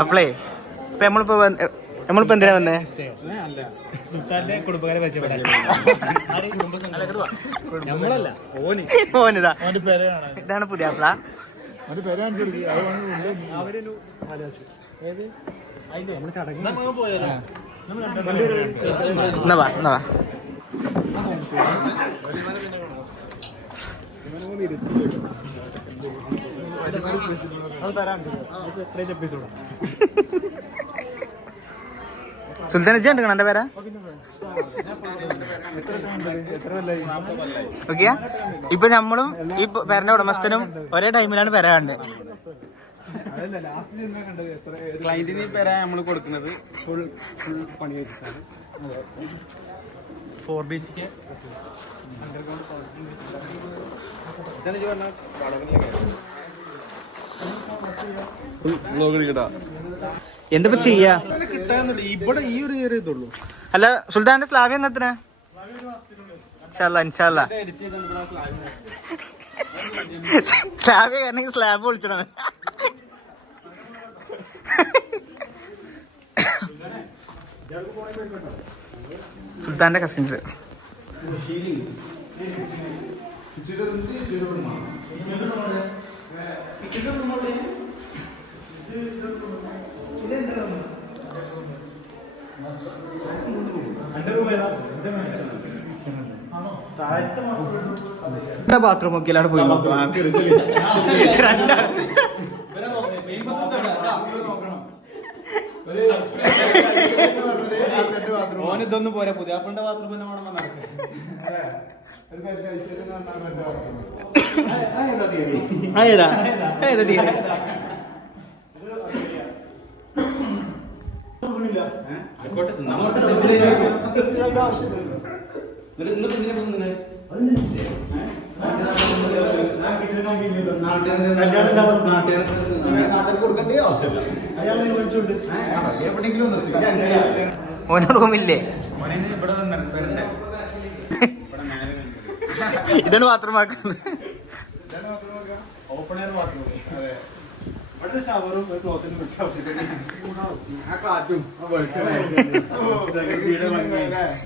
അപ്പളേ ഇപ്പൊ നമ്മളിപ്പോ എന്തിനാ വന്നേ? ഓനിതാ ഇതാണ് പുതിയ അപ്പള. സുൽത്താൻ ഇജ്ജ് കണ്ടിക്കണോ എന്റെ പേരാ? ഓക്കെയാ. ഇപ്പൊ നമ്മളും ഈ പേരന്റെ ഉടമസ്ഥനും ഒരേ ടൈമിലാണ് പേര കണ്ടത്. ക്ലയന്റിന് പേര നമ്മള് കൊടുക്കുന്നത് ഫുൾ പണി വെച്ചിട്ടാണ്. 4 BHK എന്തിപ്പോ ചെയ്യാ? ഇവിടെ ഈ ഒരു ഏരിയ ഇതുള്ളൂ. അല്ല സുൽത്താന്റെ സ്ലാബ് എന്നത്ര? സ്ലാബ് കാരണം സ്ലാബ് വിളിച്ചോ. സുൽത്താന്റെ കസിൻസ് ബാത്റൂം ഒക്കെ പോയി ഓനിതൊന്നും പോരാ. പുതിയാപ്പിളിന്റെ ബാത്റൂം ഓന റൂമില്ലേ? ഇതാണ് ബാത്റൂം ആക്കുന്നത്.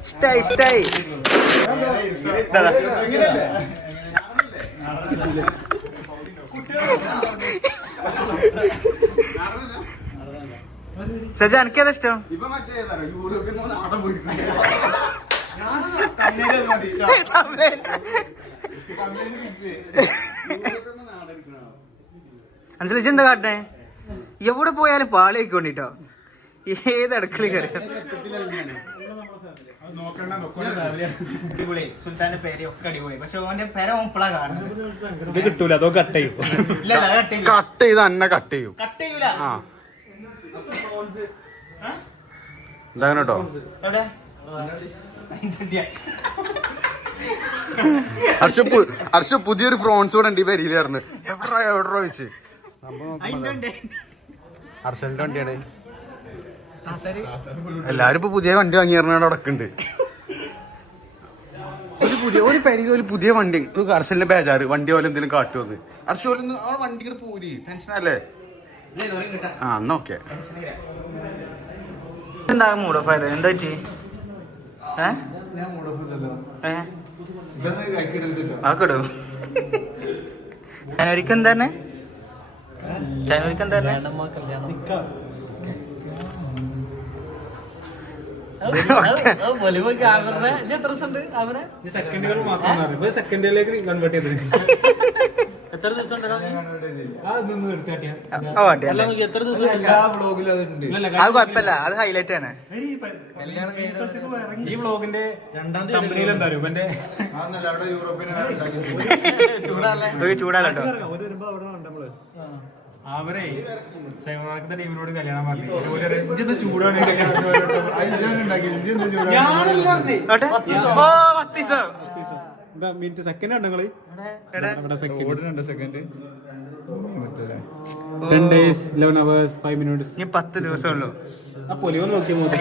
ഇഷ്ടായി ഇഷ്ടായി. സജ എനിക്കേതാ ഇഷ്ടം? മനസ്സിലായി എന്താ കാട്ടേ? എവിടെ പോയാലും പാളി വെക്കോണ്ടിട്ടോ. ഏത് അടുക്കള കയറി സുൽത്താന്റെ പേര് ഒക്കെ അടിപൊളി. പക്ഷെ ഓന്റെ പേര ഓപ്പളാ കാണുന്നത്. കിട്ടൂല. അതോ കട്ട് ചെയ്യും. കട്ട് ചെയ്ത് തന്നെ കട്ട് ചെയ്യും. കട്ട് ചെയ്യൂല. എന്താ കേട്ടോ? ഹർഷ പുതിയൊരു ഫ്രോൺസ് കൂടെ ഉണ്ട് ഈ പേരിലായിരുന്നു. എവിടെ വെച്ച് ഹർഷന്റെ വണ്ടിയാണ്. എല്ലാരും ഇപ്പൊ പുതിയ വണ്ടി വാങ്ങിയാൽ അടക്കുന്നുണ്ട്. ഒരു പേരിൽ ഒരു പുതിയ വണ്ടി ഹർഷന്റെ ബേജാറ് വണ്ടി പോലെ എന്തെങ്കിലും കാട്ടുമെന്ന്. ഹർഷ പോലെ ആ വണ്ടി പൂരി ടെൻഷനല്ലേ? ആ എന്നാ ഓക്കെ. എന്താ മൂഡ് ഓഫ് ആയത്? എന്താ പറ്റി? ആക്കിടും. ജനുവരിക്ക് എന്താ തന്നെ? ജനുവരിക്ക് എന്താ തന്നെ? സെക്കൻഡിലേക്ക് കൺവേർട്ട് ചെയ്ത് എത്ര ദിവസം എത്ര ദിവസം അത് കുഴപ്പമില്ല. അത് ഹൈലൈറ്റ് ആണ്. ഈ വ്ളോഗിന്റെ രണ്ടാം കമ്പനിയിൽ എന്താ ഇവന്റെ ചൂടാലോ. അവരെ സൈമോണത്തിന്റെ ടീമിനോട് കല്യാണം പറഞ്ഞു. ചൂടാണ്. എന്താ മിനിറ്റ് സെക്കൻഡ് ആണ് നിങ്ങള് 10 days 11 hours 5 minutes. 10 ദിവസം ഉള്ളു. പൊലിയോ നോക്കിയ മതി.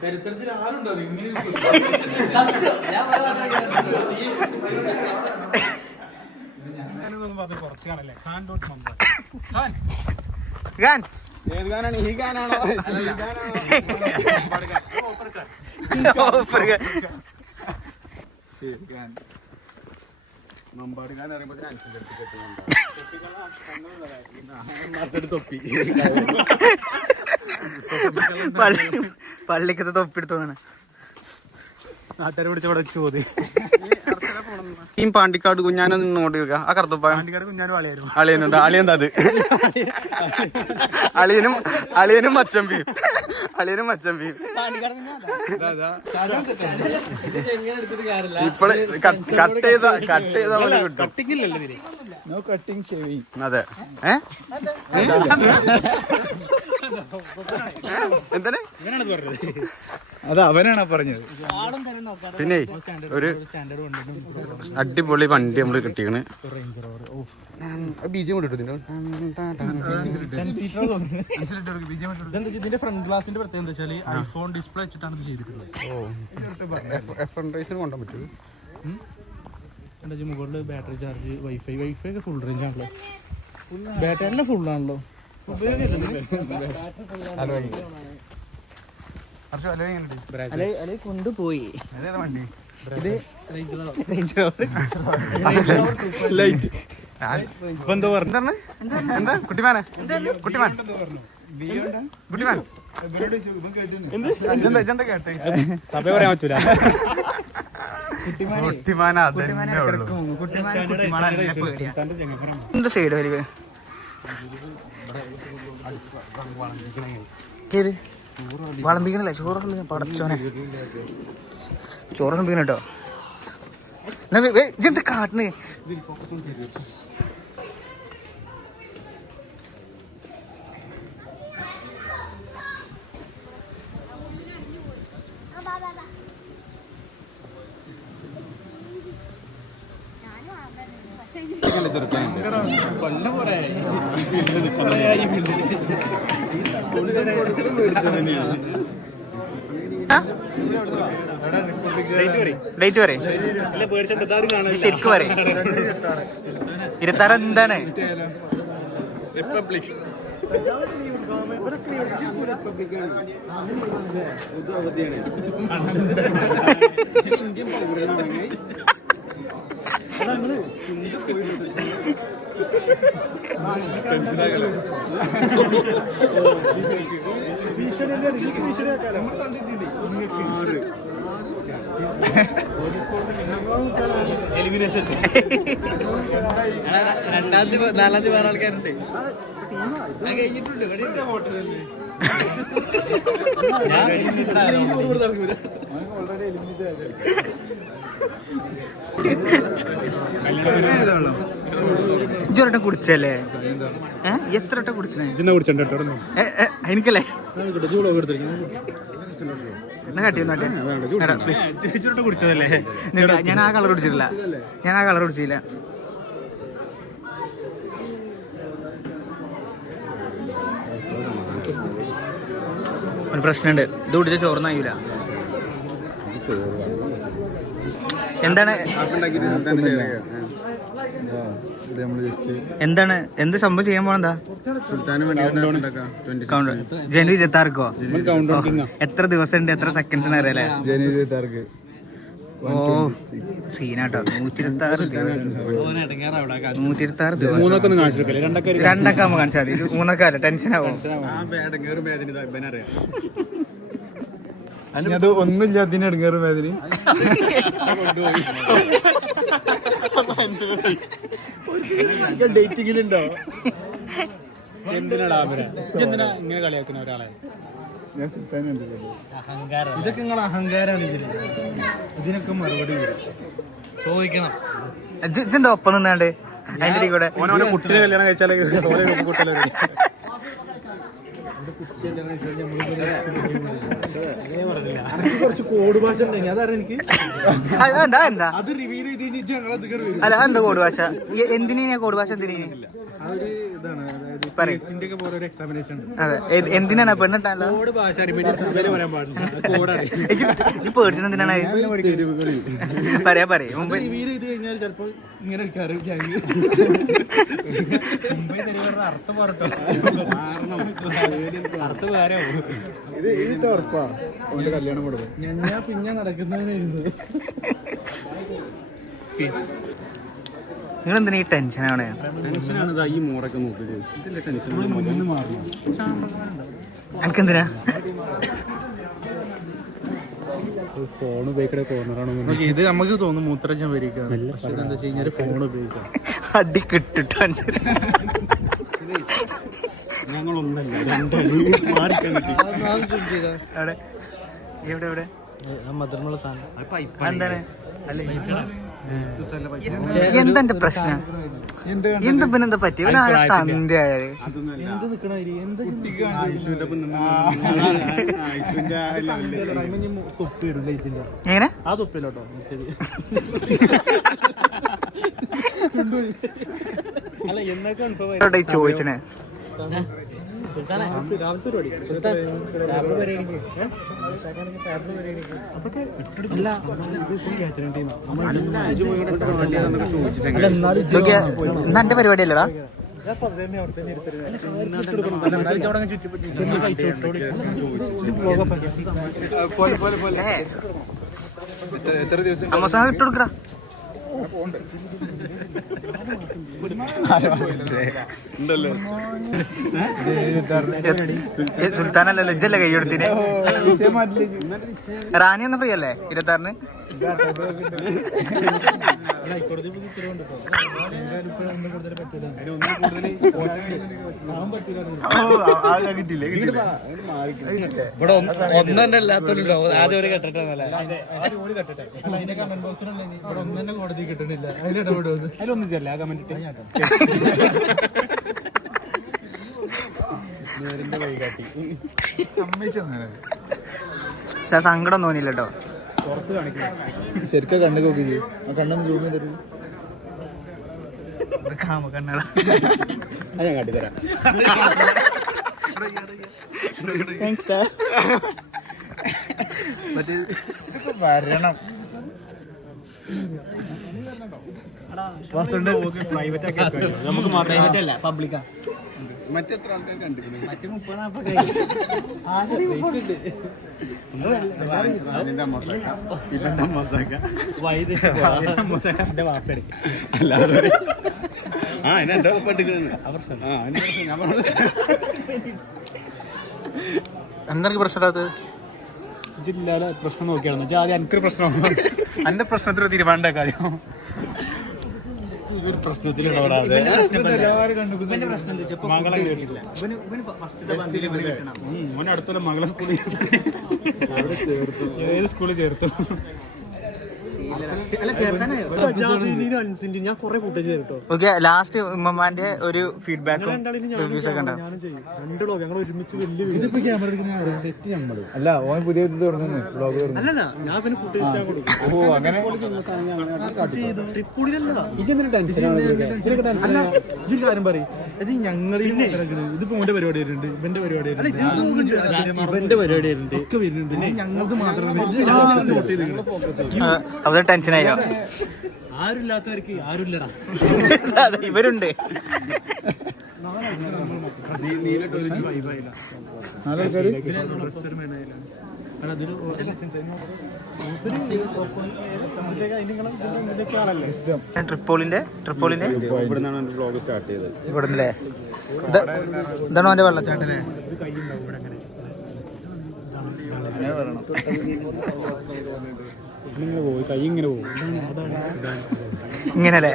ചരിത്രത്തിൽ ആരുണ്ടോ ഇങ്ങനെ? ഖാൻ ഏത് ഗാനാണ്? ഈ ഗാനാണോ? മമ്പാട് ഗാൻ പറയുമ്പോ തൊപ്പി പള്ളിക്കത്തെ തൊപ്പിടുത്തോന്നാണ് നാട്ടുകാരെ പിടിച്ച ഇവിടെ വെച്ച് പോതി. ഈ പാണ്ടിക്കാട് കുഞ്ഞാനോ നിന്നോട്ട് വെക്കുക ആ കറുത്തപ്പ കുഞ്ഞാനും വളയായിരുന്നു. അളിയനുണ്ട്. അളിയെന്താ അത്? അളിയനും മച്ചമ്പിയും. ഇപ്പഴ് കട്ട് ചെയ്ത കിട്ടും. അതെ. എന്താണ്? അത് അവനാണ് പറഞ്ഞത്. പിന്നെ ഒരു അടിപൊളി വണ്ടി നമ്മള് കിട്ടിയാണ്. ബീജം ഇതിന്റെ ഫ്രണ്ട് ഗ്ലാസിന്റെ പ്രത്യേകത എന്താ വെച്ചാൽ ഐഫോൺ ഡിസ്പ്ലേ വെച്ചിട്ടാണ് ഇത് ചെയ്തിട്ടുള്ളത്. കൊണ്ടാൻ പറ്റും. മുകളിൽ ബാറ്ററി ചാർജ്, വൈഫൈ ഒക്കെ ഫുൾ റേഞ്ച് ആണല്ലോ. ബാറ്ററി തന്നെ ഫുൾ ആണല്ലോ. കൊണ്ടുപോയി എന്താ കുട്ടിമാനെ എന്താ കേട്ടെ? സഭ പറയാൻ പറ്റൂല. സൈഡ് വരിക വളമ്പിക്കണല്ലേ? ചോറ് പടച്ചോനെ ചോറ് കേട്ടോ. എന്ത് കാട്ടിന് ഡേറ്റ് പറയും ശരിക്കും പറയും. 26 എന്താണ്? റിപ്പബ്ലിക് ഇന്ത്യൻ പൗരനാണെങ്കിൽ എലിമിനേഷൻ. 2ാം 4ാം വേറെ ആൾക്കാരുണ്ട്. ഇജൊരട്ടം കുടിച്ചല്ലേ? എത്ര വട്ടം കുടിച്ചേ? എനിക്കല്ലേ കുടിച്ചതല്ലേ? ഞാൻ ആ കളർ കുടിച്ചിട്ടില്ല. ഒരു പ്രശ്നമുണ്ട്. ഇത് കുടിച്ച ചോർന്നായില്ല. എന്താണ് എന്ത് സംഭവം ചെയ്യാൻ പോണെന്താ? ജനുവരി 26-കോ? എത്ര ദിവസം ഉണ്ട്? എത്ര സെക്കൻഡ്സ് അറിയാലേ? ജനുവരി 26 ഓ സീനാട്ടോ. 126 ദിവസം. 2 ആകുമ്പോ കാണിച്ചാൽ മതി. 3 അല്ല, ടെൻഷൻ ആവും. അത് ഒന്നുമില്ല. അതിന് ഇടങ്ങേറും വേദന. ഡേറ്റിങ്ങിലുണ്ടോ? എന്തിനാടാ എന്തിനാ ഇങ്ങനെ കളിയാക്കുന്ന ഒരാളെ? ഇതൊക്കെ നിങ്ങൾ അഹങ്കാരാണ്. ഇതിനൊക്കെ മറുപടി ചോദിക്കണം. എന്താ ഒപ്പം നിന്നാണ്ട് അതിന്റെ കൂടെ ഓനോനെ കുട്ടിയെ കല്യാണം കഴിച്ചാലേ കുട്ടികളെ കുറച്ച് കോഡ് ഭാഷ ഉണ്ടെങ്കിൽ അതറിയാം എനിക്ക്. എന്താ അത് റിവീൽ ചെയ്ത് അല്ല എന്താ കോഡ് ഭാഷ? എന്തിനാ കോഡ് ഭാഷ? എന്തിനാ അതെ എന്തിനാണ് പെണ്ണിട്ടല്ലോ ഈ പേടിച്ചിന് എന്തിനാണ് പറയാ പറയും മുമ്പ് കല്യാണം കൊടുക്കും ഞാൻ പിന്നെ നടക്കുന്നതിനായിരുന്നു. നിങ്ങൾ എന്തിനാ ഈ ടെൻഷനാണ്? ടെൻഷനാണ് ഈ മോറൊക്കെ നോക്കിയത്. ഇതിന്റെ ടെൻഷൻ എനിക്കെന്തിനാ ഫോൺ ഉപയോഗിക്കണ കോർണറാണോ ഇത് നമുക്ക് തോന്നും മൂത്രജം വരിക. പക്ഷെ എന്താ വെച്ച് കഴിഞ്ഞാൽ ഫോൺ ഉപയോഗിക്കാം. അടി കിട്ടും ടെൻഷൻ. ഞങ്ങളൊന്നല്ല എവിടെ എവിടെ മധുരമുള്ള സാധനം എന്താണ് എന്തെന്റെ പ്രശ്നം? എന്ത് പിന്നെന്താ പറ്റി? തന്റെയായാല് എങ്ങനെ ആ തൊപ്പിലോട്ടോ അല്ല എന്നൊക്കെ ചോദിച്ചനെ എന്റെ പരിപാടി അല്ലടാ. അമ്മസാ ഇട്ട് കൊടുക്കടാ. സുൽത്താനല്ലല്ലോ ഇജ്ജല്ലേ കൈ കൊടുത്തിന്. റാണി എന്ന ഫ്രീ അല്ലേ 26-ന്? ഒന്നെ ഇല്ലാത്തല്ലോ ആദ്യം ഒരു കെട്ടിട്ടല്ലേ കോടതി കിട്ടണില്ല. അതിലൊന്നും ചെല്ല ആ കമന്റ് പക്ഷെ സങ്കടം തോന്നിയില്ല കേട്ടോ. ശരിക്കും കണ്ണു നോക്കി കണ്ണൊന്ന് സൂം ചെയ്തിട്ട് കണ്ണട ഞാൻ കാട്ടിത്തരാം. വരണം നമുക്ക് മാത്രമല്ല പബ്ലിക്കാ. മറ്റെത്ര ആൾക്കാർ കണ്ടിട്ടുണ്ട്? മറ്റേ 30-40 എന്തൊക്കെ പ്രശ്നമില്ലാത്ത ജില്ലയിലെ പ്രശ്നം നോക്കിയാണെന്ന് വെച്ചാൽ ആദ്യം എനിക്കൊരു പ്രശ്നമാണ്. എന്റെ പ്രശ്നത്തിന് തീരുമാനേണ്ട കാര്യം ഒരു പ്രശ്നത്തിൽ ഇടപെടാതെ അടുത്തുള്ള മകളെ സ്കൂളിൽ ഏത് സ്കൂളിൽ ചേർത്തു? ഞാൻ കുറെ ഫുട്ടേജ് കേട്ടോ. ഓക്കെ, ലാസ്റ്റ് ഉമ്മമാന്റെ ഒരു ഫീഡ്ബാക്കും റിവ്യൂസ് ഒക്കെ ഉണ്ടാവും. ഞങ്ങൾ ഒരുമിച്ച് വലിയ ക്യാമറ തെറ്റി നമ്മള് അല്ല ഓൻ പുതിയ ഇത് തുടങ്ങുന്നു വ്ലോഗ് അല്ലല്ല ഞാൻ പിന്നെ ഫുട്ടേജ് കൊടുക്കും. ഓ അങ്ങനെ കാര്യം പറയും. ഇത് ഞങ്ങളിൽ ഇതിപ്പോ ഓന്റെ പരിപാടി വരുന്നുണ്ട്, ഇവന്റെ പരിപാടി ഇവന്റെ പരിപാടി വരുന്നുണ്ട്, ഒക്കെ വരുന്നുണ്ട്. ഞങ്ങൾക്ക് മാത്രമേ അവര് ടെൻഷനായോ? ആരുമില്ലാത്തവർക്ക് ആരുമില്ലടാ, ഇവരുണ്ട്. ട്രിപ്പോളിന്റെ ഇവിടുന്നാണ് വ്ലോഗ് സ്റ്റാർട്ട് ചെയ്തത്. ഇവിടുന്നല്ലേ? ഇതാണോ അവന്റെ വെള്ളച്ചാട്ടല്ലേ? കൈ ഇങ്ങനെ പോകും ഇങ്ങനല്ലേ?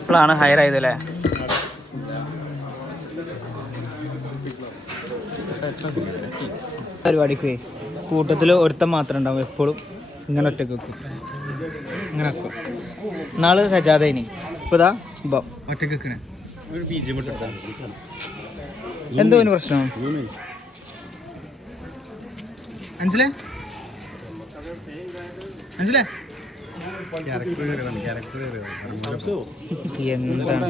ഇപ്പോഴാണ് ഹയർ ആയതല്ലേ? പരിപാടിക്ക് കൂട്ടത്തിൽ ഒരുത്തം മാത്രം ഉണ്ടാവും എപ്പോഴും. ഇങ്ങനെ ഒറ്റക്ക് വെക്കും, ഇങ്ങനെ വെക്കും. നാള് സജാദേനി ഇപ്പതാ ഒറ്റക്ക് വെക്കണേ. എന്തോ ഒരു പ്രശ്നം മനസ്സിലേ? മനസ്സിലേ എന്താണ്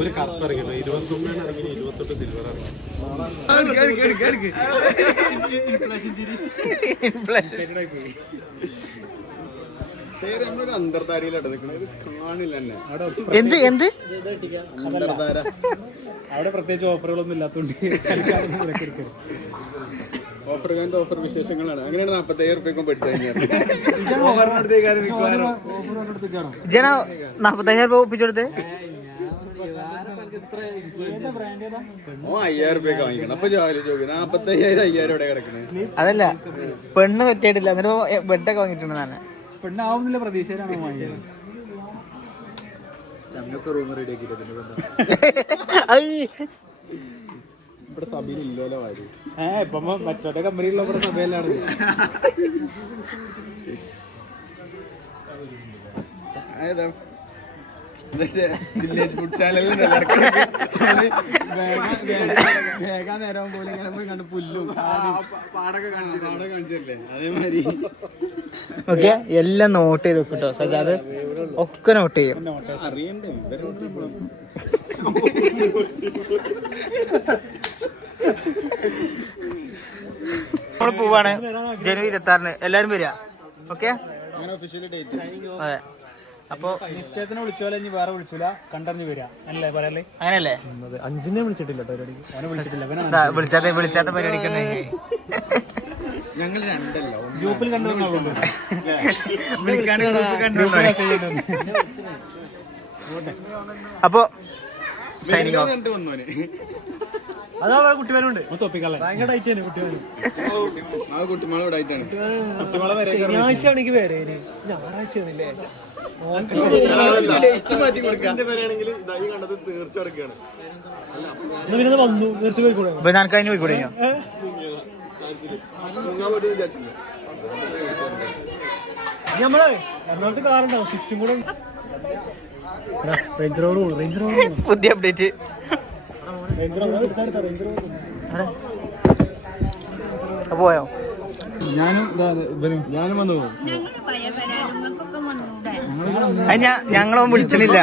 ഒരു കപ്പ് ഇറങ്ങില്ല 28 സിൽവർ നമ്മളൊരു അന്തർധാരയിലാണ് നിൽക്കുന്നത്. കാണില്ല തന്നെ എന്ത് എന്ത് അന്തർധാര. അവിടെ പ്രത്യേകിച്ച് ഓഫറുകളൊന്നും ഇല്ലാത്തതുകൊണ്ട് ഓഫർ വിശേഷങ്ങളാണ്. അങ്ങനെയാണ് 45 റുപ്യക്കും പെട്ട് കഴിഞ്ഞാൽ ജന 45,000 രൂപ ഒപ്പിച്ചെടുത്ത് 5000 റുപ്യൊക്കെ വാങ്ങിക്കണം. അപ്പൊ ജോലി ചോദിക്കും 45,000 5000 ഇവിടെ കിടക്കുന്നത്. അതല്ല പെണ്ണ് പറ്റിയിട്ടില്ല എന്നിട്ട് ബെഡൊക്കെ വാങ്ങിയിട്ടുണ്ട് തന്നെ പെണ്ണാവുന്നില്ല പ്രതീക്ഷയിലാണ് വാങ്ങിയത്. റൂം റെഡി ഇവിടെ സഭയിൽ ഇല്ലല്ലോ ആര് ഇപ്പൊ മറ്റേ കമ്പനിയിലുള്ള ഇവിടെ സഭയിലാണ്. വില്ലേജ് ഫുഡ് ചാനലിൽ വേഗം നേരം പോലെ ഇങ്ങനെ പോയി കണ്ട് പുല്ലും പാടൊക്കെ കാണിച്ചല്ലേ അതേമാതിരി. ഓക്കെ എല്ലാം നോട്ട് ചെയ്ത് വെക്കട്ടോ സജാദ് ഒക്കെ നോട്ട് ചെയ്യും. അറിയണ്ടേ നമ്മള് പോവാണ് ജനുവരി 26 എല്ലാരും വരിക. ഓക്കെ അതെ. അപ്പൊ നിശ്ചയത്തിനെ വിളിച്ചോലെ ഇനി വേറെ വിളിച്ചില്ല കണ്ടറിഞ്ഞ് വരിക അല്ലേ പറയല്ലേ. അങ്ങനെയല്ലേ 5നെ വിളിച്ചിട്ടില്ല പരിപാടിക്ക്. അവനെ വിളിച്ചിട്ടില്ല. വിളിച്ചാത്ത പരിപാടിക്ക് ഞങ്ങൾ രണ്ടല്ലോ ഗ്രൂപ്പിൽ കണ്ടു അപ്പൊ സൈനിങ് ഓഫ്. അതാ കുട്ടിമാനുണ്ട് തൊപ്പിക്കല്ലേ ഭയങ്കര ഡൈറ്റ് തന്നെ കുട്ടിമാനും. കുട്ടിമാളെ ഡൈറ്റാണ്. ശനിയാഴ്ച ആണെങ്കിൽ വരെ ഞായറാഴ്ചയാണല്ലേ ഡേറ്റ് മാറ്റി കൊടുക്കാൻ കണ്ടത് തീർച്ച എടുക്കുകയാണ്. വന്നു തീർച്ച പോയിക്കൂടെ നിനക്ക് അതിന് പോയിക്കൂടെ നമ്മള് എറണാകുളത്ത് കാറുണ്ടാവും സ്വിഫ്റ്റും കൂടെ. റേഞ്ച് റോവർ പുതിയ അപ്ഡേറ്റ് പോയോ. ഞാനും വന്നു പോകും. ഞങ്ങളവൻ വിളിച്ചിട്ടില്ല.